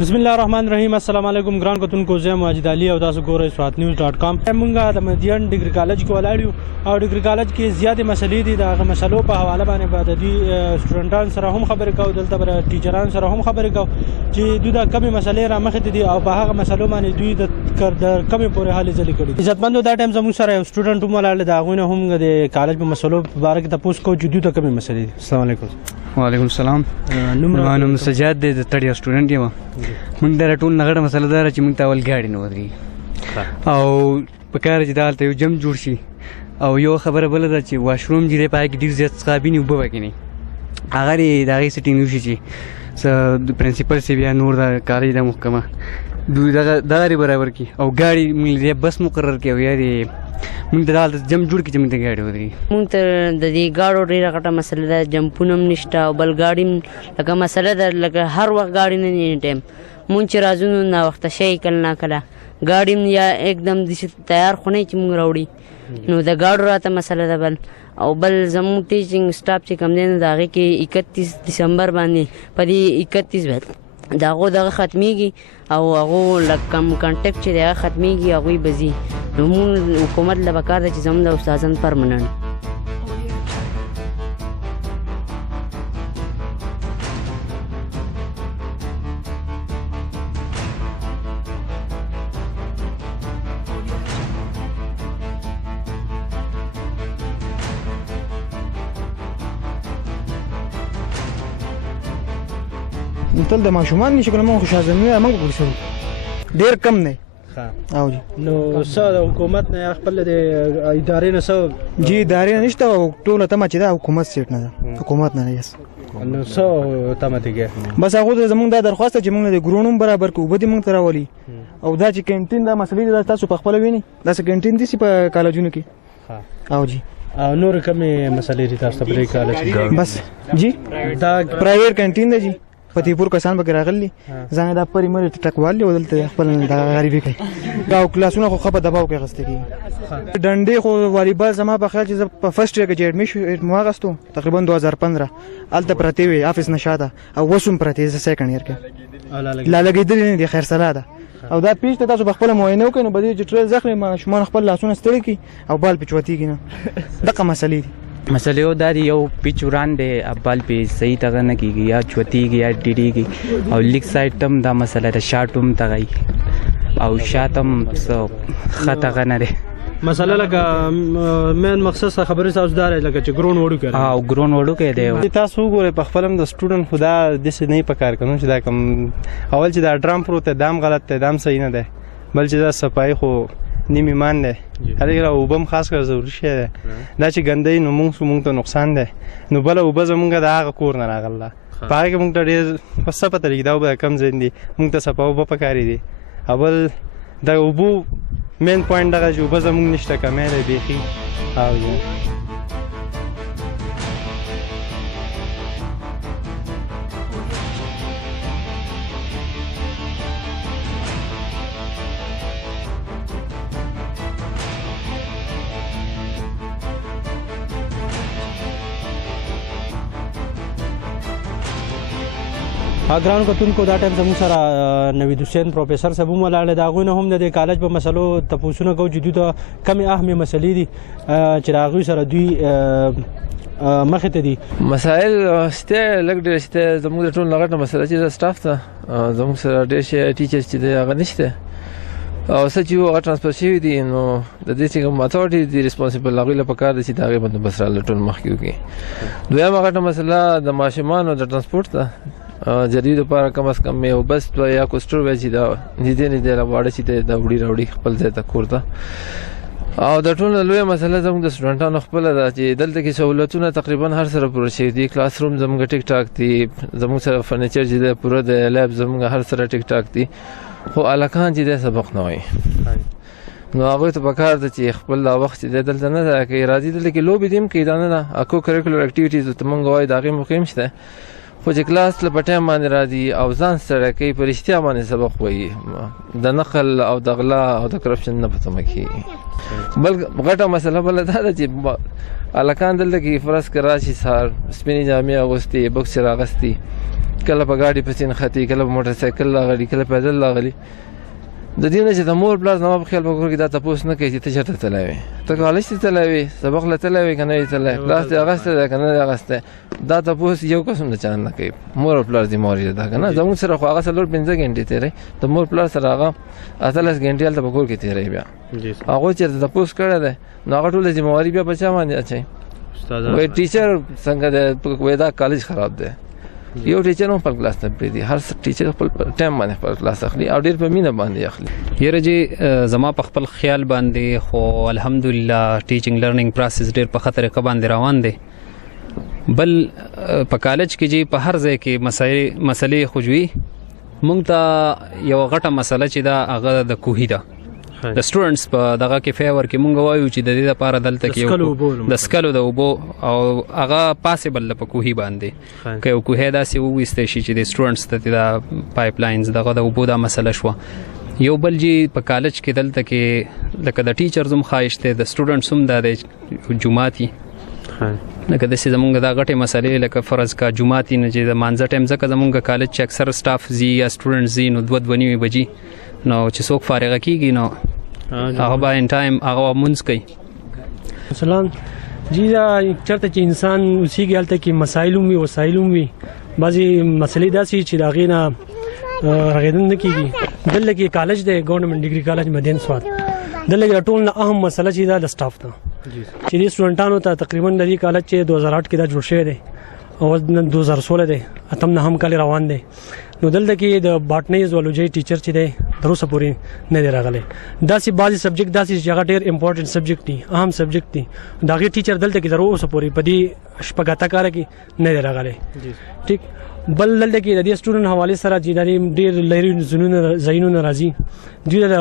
بسم الله الرحمن الرحیم. السلام علیکم ګران کتونکو، زه ماجد علي او تاسو ګورئ سوات.news.com. موږ د مدین ډیګري کالج کې ولاړ یو او ډیګري کالج کې زیاتې مسلې دي. د مسلو په حواله باندې به د دې سټوډنټان سره هم خبرې کوو، دلته به ټیچران سره هم خبرې کوو چې دوی د کمې مسلې را مخې دي او په هغه مسلو باندې دوی د کمې پورې حل ځلې کړي. عزتمندو، دا ټایم زموږ سره یو سټوډنټ هم ولاړ دی، د هغوی نه هم د کالج په مسلو په باره کې تپوس کوو چې دوی ته کمې مسلې دي. السلام علیکم. وعلیکم السلام. نوم سجاد دی، د تړیا سټوډنټ یم. موږ د ټول نغړه مسله دا چې موږ ته اول ګاډي نه ودرېږي او په کار چې دلته یو جم جوړ شي او یو خبره بله ده چې واشروم چې دی په هغې کې ډېر زیات څښابي نه اوبه پکې نه هغه د هغې سیټینګ وشي چې څه د پرنسپل صاحب یا نور د کالج د محکمه دوی دغه برابر کړي او ګاډي موږ بس مقرر کړي او یا د موږ ته دلته جم جوړ کړي چې موږ ته ګاډي ودرېږي. موږ ته د دې ګاډو ډېره غټه مسله ده، جمپونه هم نشته او بل ګاډي لکه مسله ده، لکه هر وخت ګاډي نه اني ټایم مونږ چې راځو نو ناوخته شی کله نه کله ګاډي یا एकदम داسې تیار خو نه چې مونږ راوړي، نو د ګاډو راته مسله ده. او بل زموږ ټیچینګ سټاف چې کوم دی نو د هغې کې 31 دسمبر باندې په دې 31 د هغو دغه ختمیږي او هغو کم کانټیکټ چې دی هغه ختمیږي، هغوی به ځي. نو مونږ حکومت له پکار ده چې زموږ د استادان پرمننټ تل د ماشومان نشي کولای. موږ خوشاله نه موږ کوشش ډیر کم نه او جی نو څه د حکومت نه خپل د ادارې نه څه جی ادارې نشته او ټول ته چې دا حکومت سیټ نه ده، حکومت نه یس نو څه تمه دیګه بس هغه زمونږ د درخواست چې موږ د ګرونوم برابر کوو بده موږ تراولي او دا چې کینټین دا مسلې دا تاسو په خپل ویني دا څه کینټین دي په کالجونو کې او جی او نور کومې مسلې دي تاسو په کالج کې؟ بس جی دا پرایویټ کینټین دی جی فتیپور کسان به راغلي ځان دا پرې مری ټکوالي ودلته خپل د غریبي کوي دا کلاسونه خو خپه دباو کې غسته کی ډنډې خو والیبال زما په خیال چې په فرست ایئر کې ایډمیشن واغستو تقریبا 2015 الته پرتی وي افیس نشاده او وسوم پرتی ز سیکنډ ایئر کې لا لګیدل نه دي خیر سره ده او دا پیش ته تاسو خپل معاینه وکړئ نو بده چې ټریل ځخلې ما شمن خپل لاسونه ستړي کی او بال پچوتیږي نه دغه مسلې دي. مسلې یو دا دی یو پیچ وران دی بال پې صحیح تغه نه کېږي یا چوتیږي یا ډیډیږي او لیک سایډ ته هم دا مسله ده، شاټ هم تغی او شاټ هم څه ښه تغه نه دی. مسله لکه مین مقصد خبرې تاسو دا لکه چې ګرون وړو کوي او ګرون وړو کوي دی. تاسو وګورئ په خپل هم د سټوډنټ خدا داسې نه په کار کوي چې دا کوم اول چې دا ډرام پروت دی دام غلط دی، دام صحیح نه دی، بل چې دا صفایي خو نیم ایمان دی هغه اوبم خاص کر ضروري شی دی. دا چې ګندې نو موږ ته نقصان دی، نو بل اوبه زمونږ د هغه کور نه راغله په هغې کې موږ ته ډېر څه پته لګي دا اوبه کم ځای دي، موږ ته صفا اوبه پکارې دي. اول د اوبو مین پوینټ دغه چې اوبه زمونږ نشته، کمی دی بیخي. او ګران کتونکو، دا ټایم زموږ سره نوید حسین پروفیسر صاحب هم ولاړ دی، د هغوی نه هم د کالج په مسلو تپوسونه کوو چې دوی ته کمې اهمې مسلې دي چې د هغوی سره دوی مخې ته دي. مسایل شته لږ ډېر شته. زموږ د ټول غټه مسله چې د سټاف ته زموږ سره ډېر شي ټیچرز چې دی هغه نشته او څه چې هغه ټرانسفر شوي دي نو د دې چې کوم اتھارټي دي ریسپانسبل هغوی له پکار دي چې د هغې بندوبست راله ټول مخکې وکړي. دویمه غټه مسله د ماشومانو د ټرانسپورټ ته جدي لپاره کم از کم یو بس یا کوسټر وای چې دا نږدې واړه چې دا وړي راوړي خپل ځای ته کور ته. او د ټول لویه مسله زموږ د سټوډنټانو خپله ده چې دلته کې سهولتونه تقریبا هر سره پوره شوي دي. کلاس روم زموږ ټیک ټاک دي، زموږ سره فرنیچر چې دی پوره د لیب زموږ هر سره ټیک ټاک دي، خو هلکان چې دی سبق نه وایي نو هغوی ته پکار ده چې خپل دا وخت چې دی دلته نه ضایع کوي، راځي دلته کې لوبې دي هم کوي، دا نه ده اکو کریکولر اکټیویټیز ورته موږ وایو د هغې موقع هم شته، خو چې کلاس له په ټایم باندې راځي او ځان ستړی کوي په رښتیا باندې سبق وایي، د نقل او د غلا او د کرپشن نه په تمه کېږي. بل غټه مسله بله دا ده چې هلکان دلته کې فرض که راشي سهار سپینې جامې اغوستې بکس یې راغستي کله په ګاډي پسې نښتي، کله په موټر سایکل راغلي، کله پیدل راغلي. د دې نه چې د مور پلار زما په خیال په کور کې دا تپوس نه کوي چې ته چېرته تللی وې، ته کالج ته تللی وې، سبق له تللی وې که نه یې تللی، کلاس دې اخیستی دی که نه دی اخیستی. دا تپوس یو کس هم د چا نه کوي. مور او پلار ذمهواري ده که نه. زموږ سره خو هغه 4-5 غنټې تېروي، د مور پلار سره هغه 18 غنټې هلته په کور کې تېروي. بیا هغوی چېرته تپوس کړی دی نو هغه ټوله ذمهواري بیا په چا باندې اچوي. وایي ټیچر څنګه دی، وایي دا کالج خراب دی. یو ټیچر هم خپل کلاس ته پرېږدي، هر ټیچر خپل ټایم باندې خپل کلاس اخلي او ډېر په مینه باندې اخلي. یاره جی زما په خپل خیال باندې خو الحمدلله ټیچینګ لرنینګ پروسس ډېر په ښه طریقه باندې روان دی. بل په کالج کې جی په هر ځای کې مسلې خوجوي. مونږ ته یو غټه مسله چې دا هغه د کوهي ده. د سټوډنټس په دغه کې فیور کې مونږ وایو چې د دې لپاره دلته کې د سکلو د اوبو او هغه پاسبل په کوهي باندې که یو کوهی داسې وویستی شي چې د سټوډنټس ته د پایپ لاینز دغه د اوبو دا مسله شوه. یو بل جی په کالج کې دلته کې لکه د ټیچرز هم ښایست دی، د سټوډنټس هم دا د جوماتي لکه داسې زمونږ دا غټې مسلې لکه فرض کا جوماتي نه چې د مانځه ټایم ځکه زمونږ کالج چې اکثر سټاف ځي یا سټوډنټس ځي نو 2:30 بجې نو چې څوک فارغه کیږي نو هغه به ان ټایم هغه مونځ کوي. مثلا جی دا چېرته چې انسان اوسېږي هلته کې مسایل هم وي وسایل هم وي. بعضې مسلې داسې چې د هغې نه رغېدن نه کېږي. دلته کې کالج دی ګورنمنټ ډګري کالج مدین سوات. دلته کې ټول نه اهم مسله چې دا د سټاف ده چې دې سټوډنټانو ته تقریبا د دې کالج چې 2008 کې دا جوړ شوی دی او 2016 دی، اتم نه هم کال روان دی. نو دلته کې د باټني زولوجي ټیچر چې دی تر اوسه پورې نه دی راغلی. داسې بعضې سبجیکټ داسې چې هغه ډېر امپورټنټ سبجیکټ دي، اهم سبجیکټ دي، د هغې ټیچر دلته کې تر اوسه پورې په دې شپږ اته کاله کې نه دی راغلی. ټیک. بل دلته کې د دې سټوډنټ حوالې سره چې د ډېر لرې ځایونو نه راځي، دوی ته د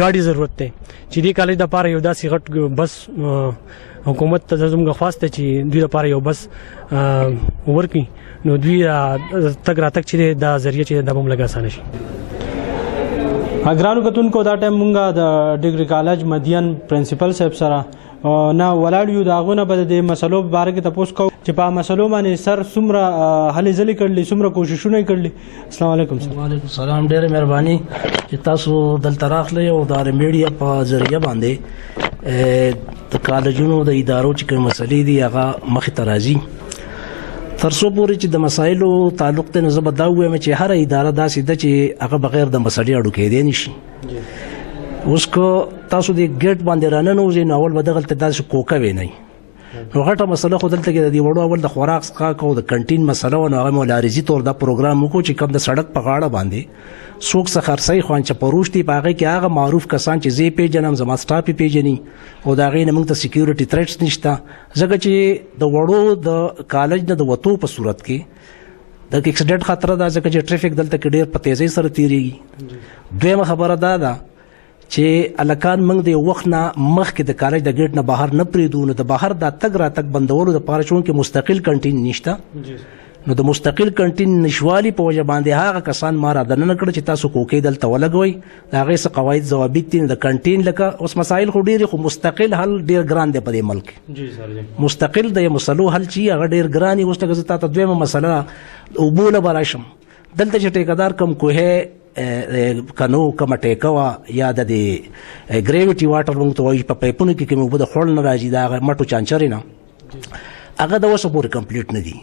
ګاډي ضرورت دی چې دې کالج دپاره یو داسې غټ بس حکومت ته زموږ خواست دی چې دوی دپاره یو بس ورکړي نو دوی تګ راتګ چې دا ذریعہ چې دا به هم لږ اسانه شي. ګرانو کتونکو دا ټایم مونږ د ډګري کالج مدین پرنسپل صاحب سره نه ولاړ یو. د هغو نه به د مسلو په باره کې تپوس کوو چې په مسلو باندې سر څومره هلې ځلې کړلي، څومره کوششونه یې کړلي. السلام علیکم. وعلیکم السلام. ډېره مهرباني چې تاسو دلته راغلئ او د میډیا په ذریعه باندې د کالجونو د ادارو چې کوم مسلې دي هغه مخې ته راځي. تر څو پورې چې د مسایلو تعلق ته نه زه به دا ووایم چې هره اداره داسې ده چې هغه بغیر د مسلې اړو کېدی نه شي. اوس که تاسو د ګیټ باندې راننوځئ نو اول به دغلته داسې کوکه وینئ. نو غټه مسله خو دلته کې د دې وړو اول د خوراک څښاک او د کنټین مسله و نو هغه مو لارزي طور دا پروګرام وکړو چې کوم د سړک په غاړه باندې څوک څه خرڅوي خوان چې پروش دي په هغې کې هغه معروف کسان چې زه یې پیژنم زما سټاف یې پیژني او د هغې نه موږ ته سیکیورټي تھریټس نشته. ځکه چې د وړو د کالج نه د وتو په صورت کې د اکسیډنټ خطره ده ځکه چې ټریفک دلته کې ډېر په تیزۍ سره تېرېږي. دویمه خبره دا ده چې الکان موږ د یو وخت نه مخکې د کالج د ګیټ نه بهر نه پرېږدو نو د بهر دا تګ راتګ بندولو دپاره چونکې مستقل کنټین نشته نو د مستقل کنټین نشوالي په وجه باندې هغه کسان ما را دننه کړه چې تاسو کوکې دلته ولګوئ. د هغې څه قواعد ضوابط دي. د کنټین لکه اوس مسایل خو ډېرې خو مستقل حل ډېر ګران دی په دې ملک. مستقل د مسلو حل چې هغه ډېر ګران وي. اوس لکه زه تا ته دویمه مسله اوبو نه به راشم. دلته چې ټیکهدار کم کوهی کنو کومه ټیکه وه یا د دې ګریویټي واټر موږ ته وایي په پایپونو کې کوم اوبه د خوړ نه راځي د هغه مټو چانچرې نه هغه د اوسه پورې کمپلیټ نه دي.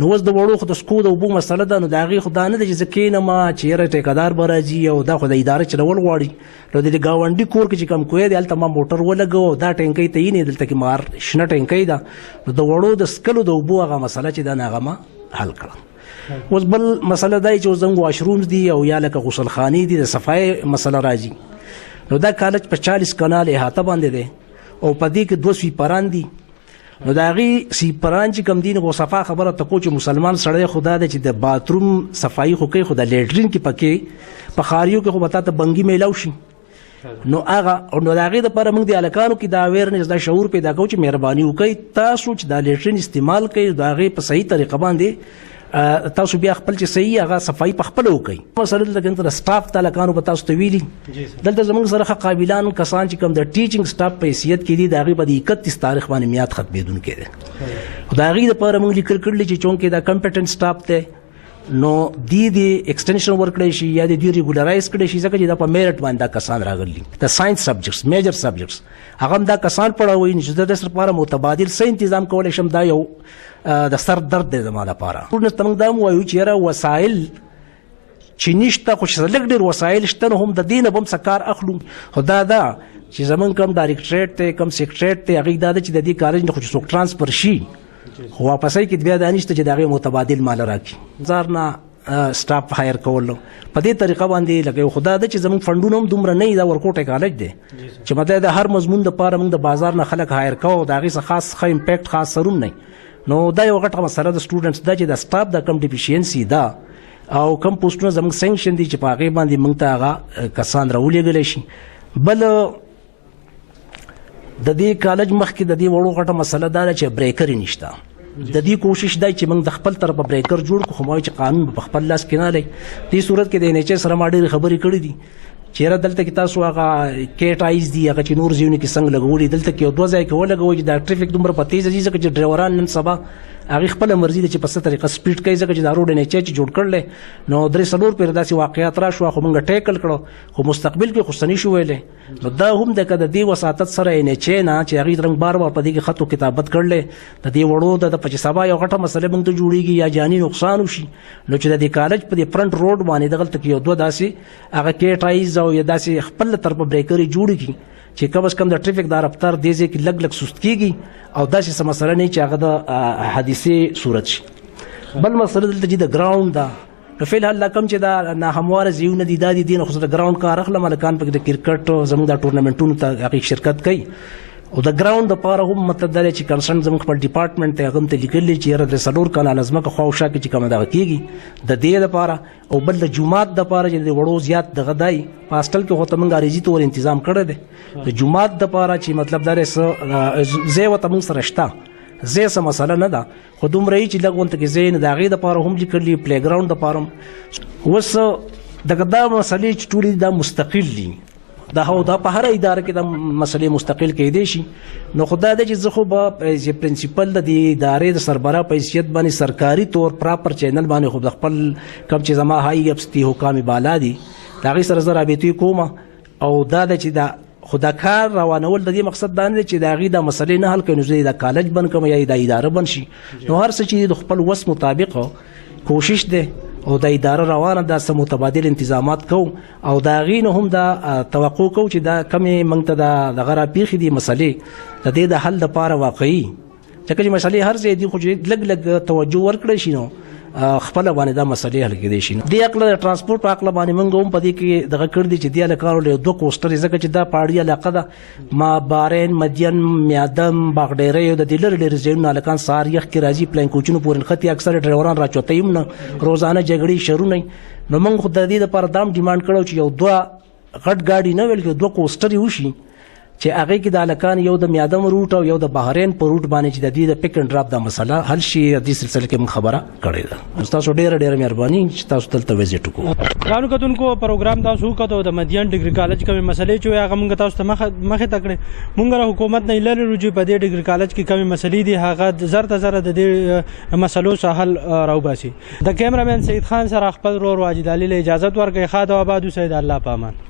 نو اوس د وړو خو د سکو د اوبو مسله ده نو د هغې خو دا نه ده چې زه کښېنم چې یاره ټیکهدار به راځي او دا خو د اداره چلول غواړي. نو د ګاونډي کور کې چې کم کوی دی هلته ما موټر ولګو دا ټینکۍ ته یې نه دلته کې مار شنه ټینکۍ ده نو د وړو د سکلو د اوبو هغه مسله چې ده نه هغه ما حل کړه. اوس بل مسله دا چې اوس زموږ واشرومز دي او یا لکه غسلخانې دي د صفایي مسله راځي. نو دا کالج په 40 کنال احاطه باندې دی او په دې کې 2 سویپران دي. نو د هغې سویپران چې کوم دي نو صفا خبره ته کو چې مسلمان سړی خو دا دی چې د باتروم صفایي خو کوي خو د لیټرین کې پکې په ښاریو کې خو به تا ته بنګي میلاو شي. نو هغه نو د هغې دپاره موږ د هلکانو کې دا اویرنس دا شعور پیدا کوو چې مهرباني وکړئ تاسو چې دا لیټرین استعمال کوئ د هغې په صحیح طریقه باندې تاسو بیا خپل چې صحیح هغه صفایي په خپله وکړئ. مسله دلته د سټاف ته هلکانو به تاسو ته ویلي دلته زموږ سره ښه قابلان کسان چې کوم د ټیچینګ سټاف په حیثیت کې دي د هغې به د 31 تاریخ باندې میاد ختمېدونکی دی. د هغې دپاره موږ لیکل کړلي چې چونکې دا کمپیټنټ سټاف دی نو د ایکسټنشن ورکړی شي یا د دوی ریګولرایز کړی شي ځکه چې دا په میرټ باندې دا کسان راغلي د ساينس سبجیکټس میجر سبجیکټس هغه هم دا کسان پړوي چې د درس لپاره متبادل څه تنظیم کولی شم دا یو د سر درد دی زما لپاره ټول تمنګ دا وایو چې را وسایل چې نشته خو چې لږ ډېر وسایل شته نو هم د دې نه به هم څه کار اخلو خو دا چې زمونږ کوم ډایرکټریټ دی کوم سیکرټریټ دی هغې دا ده چې د دې کالج نه خو چې څوک ټرانسفر شي خو واپسۍ کې بیا دا نشته چې د هغې متبادل مال راکړي زار نه سټاف هایر کول په دې طریقه باندې لکه یو خدا ده چې زمونږ فنډونه هم دومره نه وي دا ورکوټی کالج دی چې مطلب د هر مضمون دپاره موږ د بازار نه خلک هایر کوو د هغې څه خاص ښه امپیکټ خاص سر هم نه نو دا یو غټه مسله د سټوډنټس ده چې د سټاف د کم ډیفیشینسي ده او کم پوسټونه زموږ سینکشن دي چې په هغې باندې موږ ته هغه کسان راولېږلی شي بل د دې کالج مخکې د دې وړو غټه مسله دا ده چې بریکر یې نشته د دې کوشش دی چې موږ د خپل طرفه بریکر جوړ کړو خو ما چې قانون په خپل لاس کې نه دی دې صورت کې د NHS سره ما ډېرې خبرې کړې دي چیرې دلته کې تاسو هغه کیټ آیز دي هغه چې نور ځایونو کې څنګه لګولي دلته کې یو دوه ځای کې ولګوئ چې دا ټریفیک دومره په تیزه ځي ځکه چې ډرایوران نن سبا هغې خپله مرضي ده چې په څه طریقه سپیډ کوي ځکه چې دا روډ NHS چې جوړ کړلی نو 3-4 پېره داسې واقعات راشوه خو موږ ټیکل کړو خو مستقبل کې خو څه نشو ویلی نو دا هم ده که د دې وساطت سره NHS نه چې هغې رنګ بار په دې کې خط و کتابت کړلی د دې وړو د چې سبا یو غټه مسله موږ ته جوړېږي یا جاني نقصان وشي نو چې د دې کالج په دې فرنټ روډ باندې دغلته کې یو دوه داسې هغه کیټایز او یا داسې خپل طرفه بریکر یې جوړ کړي چې کم از کم د ټریفیک دا رفتار دې ځای کې لږ سست کېږي او داسې څه مسله نه چې هغه د حادثې صورت شي بل مسله دلته چې د ګراوند ده نو فلحال لا کم چې دا ناهمواره ځایونه دي دا دي دې نه خو زه د ګراوند کار اخلم هلکان پکې د کرکټ زموږ دا ټورنمنټونو ته هغې شرکت کوي او د ګراوند دپاره هم مطلب دا دی چې کنسرن زموږ خپل ډپارټمنټ ته هغه هم ته لیکلي چې یاره د 4 کاله ځمکه خواوشا کې چې کومه دغه کېږي د دې دپاره او بل د جومات دپاره چې د وړو زیات دغه دی په هاسټل کې خو ته موږ عارضي طور انتظام کړی دی د جومات دپاره چې مطلب دا دی څه ځای ورته موږ سره شته ځای څه مسله نه ده خو دومره یي چې لږ ورته کې ځای نه د هغې دپاره هم لیکلي پلی ګراونډ دپاره هم اوس دغه دا مسلې چې ټولې دا مستقل دي دا په هر اداره کې د مسلې مستقل کېدی شي نو خو دا ده چې زه خو به ایز پرنسپل د دې ادارې د سربراہ په حیثیت باندې سرکاري طور پراپر چینل باندې خو د خپل کوم چې زما هاي افستی حکام بالا دي د هغې سره زه رابطې کوم او دا ده چې دا خو دا کار روانول د دې مقصد دا نه دی چې د هغې دا مسلې نه حل کوي نو زه دا کالج بند کړم یا دا اداره بند شي نو هر څه چې د خپل وس مطابق کوشش دی او د اداره روانه ده څه متبادل انتظامات کوو او د هغې نه هم دا توقع کوو چې دا کمې موږ ته دغه راپېښې دي مسلې د دې د حل دپاره واقعي ځکه چې مسلې هر ځای دي خو چې لږ توجه ورکړی شي نو خپله باندې دا مسلې حل کېدی شي دې عقله د ټرانسپورټ په عقله باندې موږ هم په دې کې دغه کړي دي چې دې هلکانو له 2 کوسټرې ځکه چې دا پهاړي علاقه ده ما بارین مدین میادم باغډیری او د دې لرې لرې ځایونو هلکان سهار یخ کې راځي پلین کوچونو پورې نښتي اکثر ډرایوران راچوتی هم نه روزانه جګړې شرونه نو موږ خو د دې دپاره دا هم ډیمانډ کړی چې یو 2 غټ ګاډي نه بلکې 2 کوسټرې وشي چې هغې کې د هلکان یو د میادم روټ او یو د بحرین په روټ باندې چې د دې د پک اینډ ډراپ دا مسله حل شي د دې سلسله کې موږ خبره کړې ده تاسو ډېره مهرباني چې تاسو دلته وزټ وکړو ګرانو کتونکو پروګرام تاسو وکتو د مدین ډګري کالج کومې مسلې چې هغه موږ تاسو ته مخې ته کړې موږ له حکومت نه لرو چې په دې ډګري کالج کې کومې مسلې دي هغه زر د دې مسلو څخه حل راوباسي د کیمرامین سید خان سره خپل ورور واجد علي له اجازه ورکړي خاطر آباد اوسئ د الله پامان